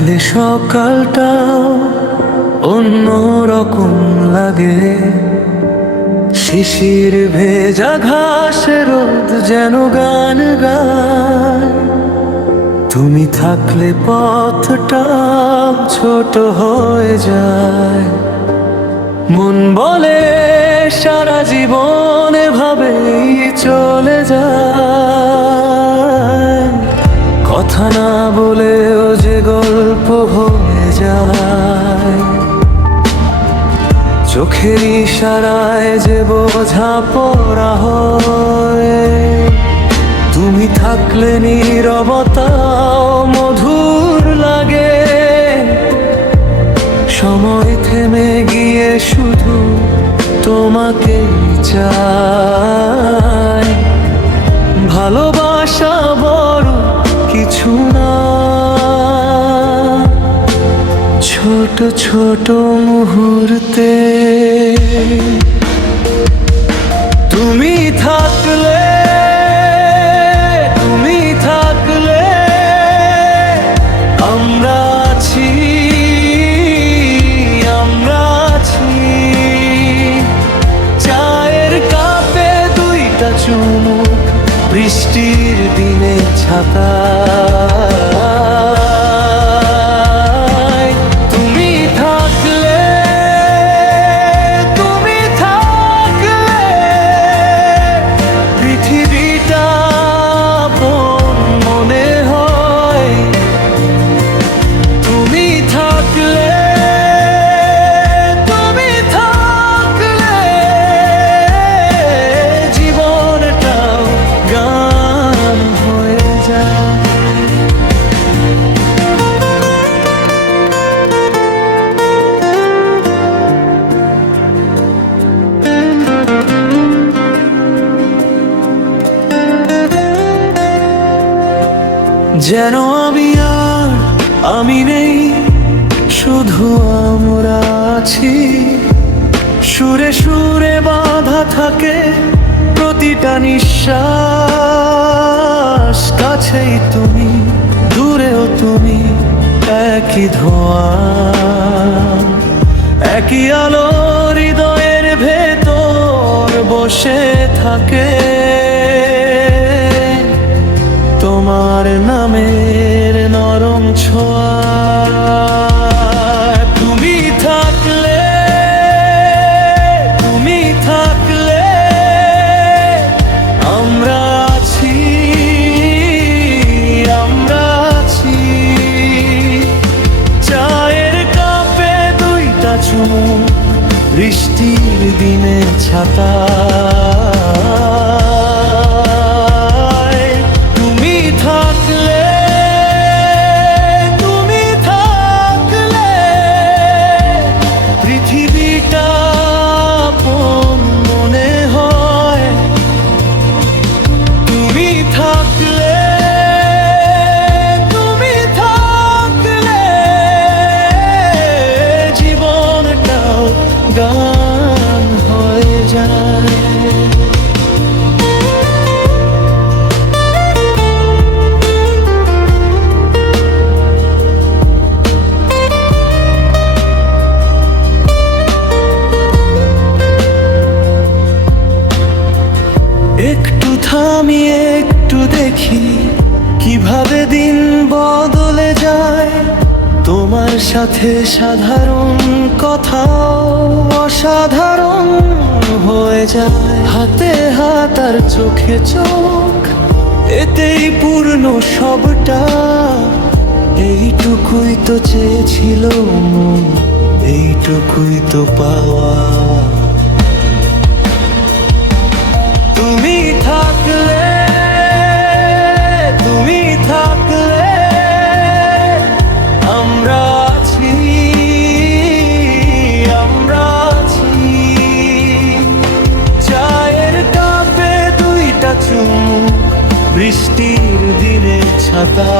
থাকলে সকালটাও অন্য রকম লাগে। শিশির ভেজা ঘাসে রোদ যেন গান গায়। তুমি থাকলে পথটা ছোট হয়ে যায়। মন বলে সারা জীবন এভাবেই চলে যায়। কথা না বলেও যে গল্প হয়ে যায়। চোখের ইশারায় যে বোঝা পড়া হয়। তুমি থাকলে নীরবতাও মধুর লাগে। সময় থেমে গিয়ে শুধু তোমাকে চাই। ভালোবাসা বড় কিছু না, ছোট ছোট মুহূর্তে তুমি থাকলে, আমরা আছি, আমরা আছি। চায়ের কাপে দুইটা চুমুক, বৃষ্টির দিনে ছাতা। যেন আমি নেই, শুধু আমরা আছি। সুরে সুরে বাঁধা থাকে প্রতিটা নিঃশ্বাস। কাছেই তুমি, দূরেও তুমি, একই ধোঁয়া, একই আলো হৃদয়ের ভেতর বসে থাকে। তোমার নামের নরম ছোঁয়া। তুমি থাকলে, আমরা আছি, আমরা আছি। চায়ের কাপে দুইটা চুমুক, বৃষ্টির দিনে ছাতা। গান হয়ে যায়। একটু থামিয়ে একটু দেখি কিভাবে দিন বদলে যায়। তোমার সাথে সাধারণ কথাও অসাধারণ হয়ে যায়। হাতে হাত আর চোখে চোখ, এতেই পূর্ণ সবটা। এইটুকুই তো চেয়েছিল মন, এইটুকুই তো পাওয়া। তুমি থাকলে, আমরা আছি, আমরা আছি। চায়ের কাপে দুইটা চুমুক, বৃষ্টির দিনে ছাতা।